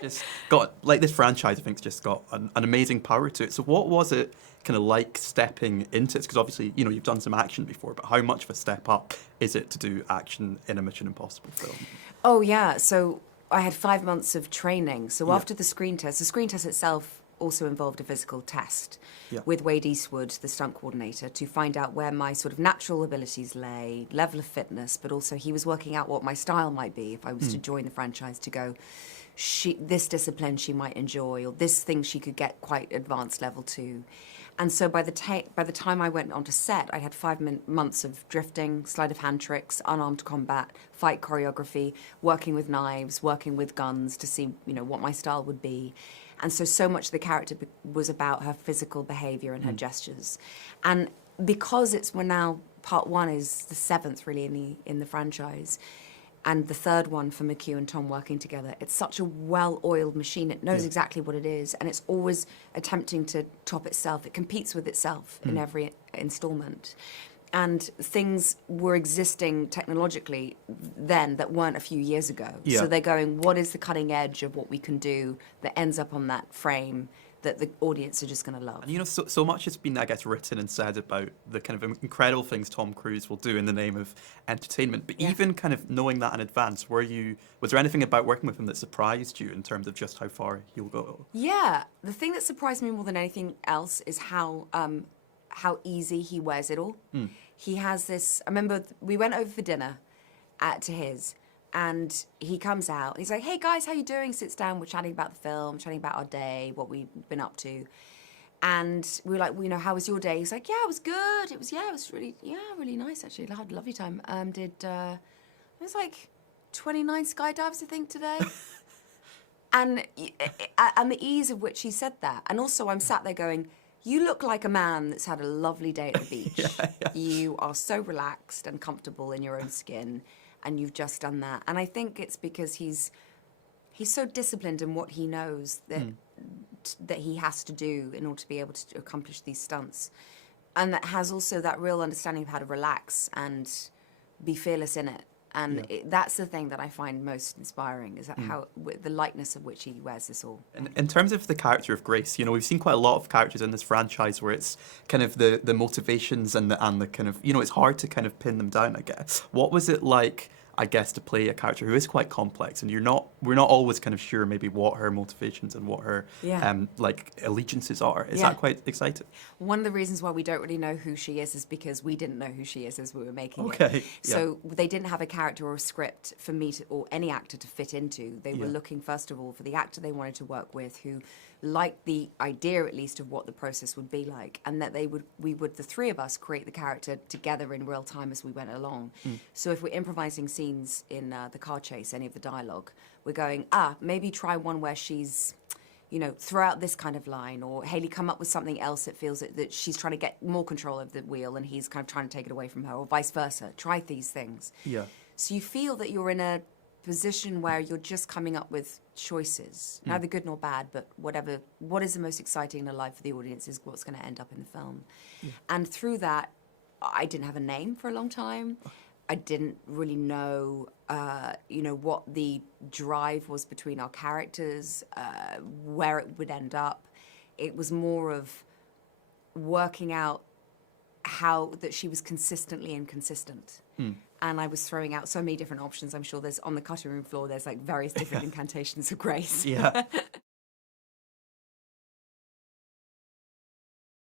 Just got like this franchise. I think's just got an amazing power to it. So what was it kind of like stepping into it? Because obviously, you've done some action before, but how much of a step up is it to do action in a Mission Impossible film? Oh, yeah. So I had 5 months of training. So Yeah, after the screen test itself also involved a physical test yeah, with Wade Eastwood, the stunt coordinator, to find out where my sort of natural abilities lay, level of fitness, but also he was working out what my style might be if I was to join the franchise to go, this discipline she might enjoy, or this thing she could get quite advanced level to. And so by the time I went onto set, I had 5 months of drifting, sleight of hand tricks, unarmed combat, fight choreography, working with knives, working with guns to see, what my style would be. And so much of the character was about her physical behavior and her gestures. And because we're now, part one is the seventh really in the franchise, and the third one for McHugh and Tom working together. It's such a well-oiled machine. It knows exactly what it is, and it's always attempting to top itself. It competes with itself in every installment. And things were existing technologically then that weren't a few years ago. yeah. So they're going, what is the cutting edge of what we can do that ends up on that frame that the audience are just going to love? And so much has been, I guess, written and said about the kind of incredible things Tom Cruise will do in the name of entertainment. But Yeah. even kind of knowing that in advance, was there anything about working with him that surprised you in terms of just how far he'll go? Yeah, the thing that surprised me more than anything else is how easy he wears it all. He has this. I remember we went over for dinner to his, and he comes out. He's like, "Hey guys, how you doing?" Sits down. We're chatting about the film, chatting about our day, what we've been up to, and we were like, "How was your day?" He's like, "Yeah, it was good. It was really nice actually. I had a lovely time. It was like 29 skydives I think today." And the ease of which he said that. And also I'm sat there going, you look like a man that's had a lovely day at the beach. Yeah. You are so relaxed and comfortable in your own skin, and you've just done that. And I think it's because he's so disciplined in what he knows that he has to do in order to be able to accomplish these stunts. And that has also that real understanding of how to relax and be fearless in it. And that's the thing that I find most inspiring, is that how the lightness of which he wears this all. In terms of the character of Grace, we've seen quite a lot of characters in this franchise where it's kind of the motivations and the kind of, it's hard to kind of pin them down, I guess. What was it like, I guess, to play a character who is quite complex, and we're not always kind of sure maybe what her motivations and what her like allegiances are? Is that quite exciting? One of the reasons why we don't really know who she is because we didn't know who she is as we were making it. Okay. So they didn't have a character or a script for me or any actor to fit into. They were looking, first of all, for the actor they wanted to work with who liked the idea, at least, of what the process would be like, and that we would, the three of us, create the character together in real time as we went along. So if we're improvising scenes in the car chase, any of the dialogue, we're going, maybe try one where she's, throw out this kind of line, or Hayley, come up with something else that feels that she's trying to get more control of the wheel and he's kind of trying to take it away from her, or vice versa. Try these things. Yeah. So you feel that you're in a position where you're just coming up with choices, neither good nor bad, but what is the most exciting and alive for the audience is what's going to end up in the film. And through that, I didn't have a name for a long time. I didn't really know, what the drive was between our characters, where it would end up. It was more of working out how that she was consistently inconsistent. And I was throwing out so many different options. I'm sure there's on the cutting room floor, there's like various different incantations of grace. Yeah.